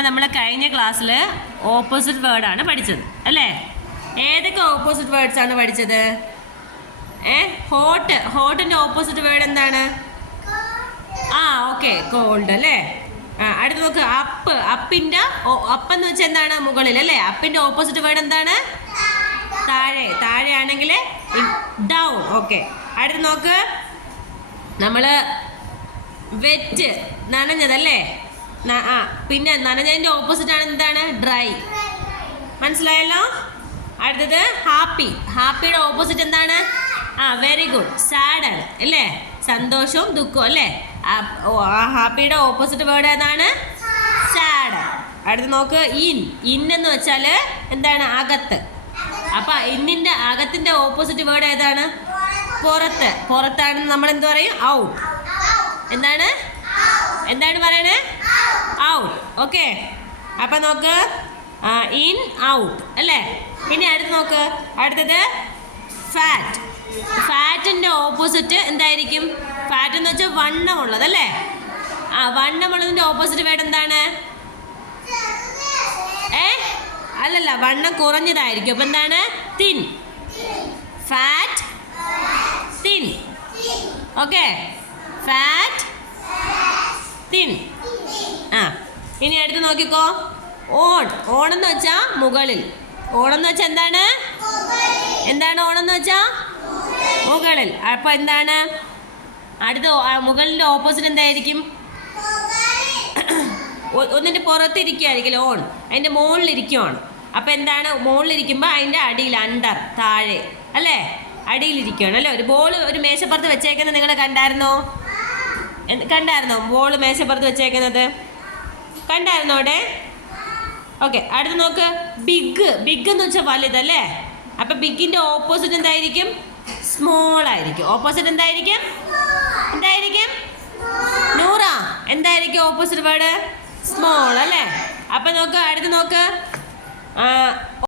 അപ്പം നമ്മൾ കഴിഞ്ഞ ക്ലാസ്സിൽ ഓപ്പോസിറ്റ് വേർഡാണ് പഠിച്ചത് അല്ലേ? ഏതൊക്കെ ഓപ്പോസിറ്റ് വേർഡ്സ് ആണ് പഠിച്ചത്? ഹോട്ടിൻ്റെ ഓപ്പോസിറ്റ് വേർഡ് എന്താണ്? ഓക്കെ, കോൾഡ് അല്ലേ. അടുത്ത് നോക്ക്, അപ്പിൻ്റെ അപ്പെന്ന് വെച്ചാൽ എന്താണ്? മുകളിൽ അല്ലേ. അപ്പിൻ്റെ ഓപ്പോസിറ്റ് വേർഡ് എന്താണ്? താഴെ ആണെങ്കിൽ ഡൗൺ. ഓക്കെ, അടുത്ത് നോക്ക്, നമ്മൾ വെറ്റ് നനഞ്ഞതല്ലേ. പിന്നെ നനഞ്ഞതിൻ്റെ ഓപ്പോസിറ്റ് ആണ് എന്താണ്? ഡ്രൈ. മനസ്സിലായല്ലോ? അടുത്തത് ഹാപ്പിയുടെ ഓപ്പോസിറ്റ് എന്താണ്? വെരി ഗുഡ്, സാഡ് ആണ് അല്ലേ. സന്തോഷവും ദുഃഖവും അല്ലേ. ഹാപ്പിയുടെ ഓപ്പോസിറ്റ് വേർഡ് ഏതാണ്? സാഡ്. അടുത്ത് നോക്ക്, ഇൻ എന്ന് വെച്ചാൽ എന്താണ്? അകത്ത്. അപ്പം ഇന്നിൻ്റെ അകത്തിൻ്റെ ഓപ്പോസിറ്റ് വേർഡ് ഏതാണ്? പുറത്താണെന്ന് നമ്മൾ എന്ത് പറയും? ഔട്ട്. എന്താണ് പറയണേ? ഔട്ട്. ഓക്കെ, അപ്പം നോക്ക്, ഇൻ ഔട്ട് അല്ലേ. ഇനി നോക്ക്, അടുത്തത് ഫാറ്റിൻ്റെ ഓപ്പോസിറ്റ് എന്തായിരിക്കും? ഫാറ്റ് എന്ന് വെച്ചാൽ വണ്ണമുള്ളത് അല്ലേ. വണ്ണമുള്ളതിൻ്റെ ഓപ്പോസിറ്റ് വേർഡ് എന്താണ്? അല്ലല്ല, വണ്ണം കുറഞ്ഞതായിരിക്കും. അപ്പം എന്താണ്? Thin. Fat, thin. Okay, fat, thin. ഇനി അടുത്ത് നോക്കിക്കോ, ഓണെന്ന് വെച്ചാൽ മുകളിൽ. ഓണെന്ന് വെച്ചാൽ എന്താണ്? ഓണെന്ന് വെച്ചാൽ മുകളിൽ. അപ്പം എന്താണ് അടുത്ത? മുകളിൻ്റെ ഓപ്പോസിറ്റ് എന്തായിരിക്കും? ഒന്നിൻ്റെ പുറത്തിരിക്കുകയായിരിക്കും ഓൺ, അതിൻ്റെ മുകളിലിരിക്കുവാണ്. അപ്പം എന്താണ്? മുകളിലിരിക്കുമ്പോൾ അതിൻ്റെ അടിയിൽ, അണ്ടർ, താഴെ അല്ലേ, അടിയിലിരിക്കുകയാണ് അല്ലേ. ഒരു ബോൾ ഒരു മേശപ്പുറത്ത് വെച്ചേക്കുന്നത് നിങ്ങൾ കണ്ടായിരുന്നോ? ബോൾ മേശപ്പുറത്ത് വെച്ചേക്കുന്നത് കണ്ടായിരുന്നോ അവിടെ? ഓക്കെ, അടുത്ത് നോക്ക്, ബിഗ് എന്ന് വെച്ചാൽ വലുതല്ലേ. അപ്പം ബിഗിൻ്റെ ഓപ്പോസിറ്റ് എന്തായിരിക്കും? സ്മോൾ ആയിരിക്കും. ഓപ്പോസിറ്റ് എന്തായിരിക്കും? നൂറ, എന്തായിരിക്കും ഓപ്പോസിറ്റ് വേർഡ്? സ്മോൾ അല്ലേ. അപ്പം നോക്ക്, അടുത്ത് നോക്ക്,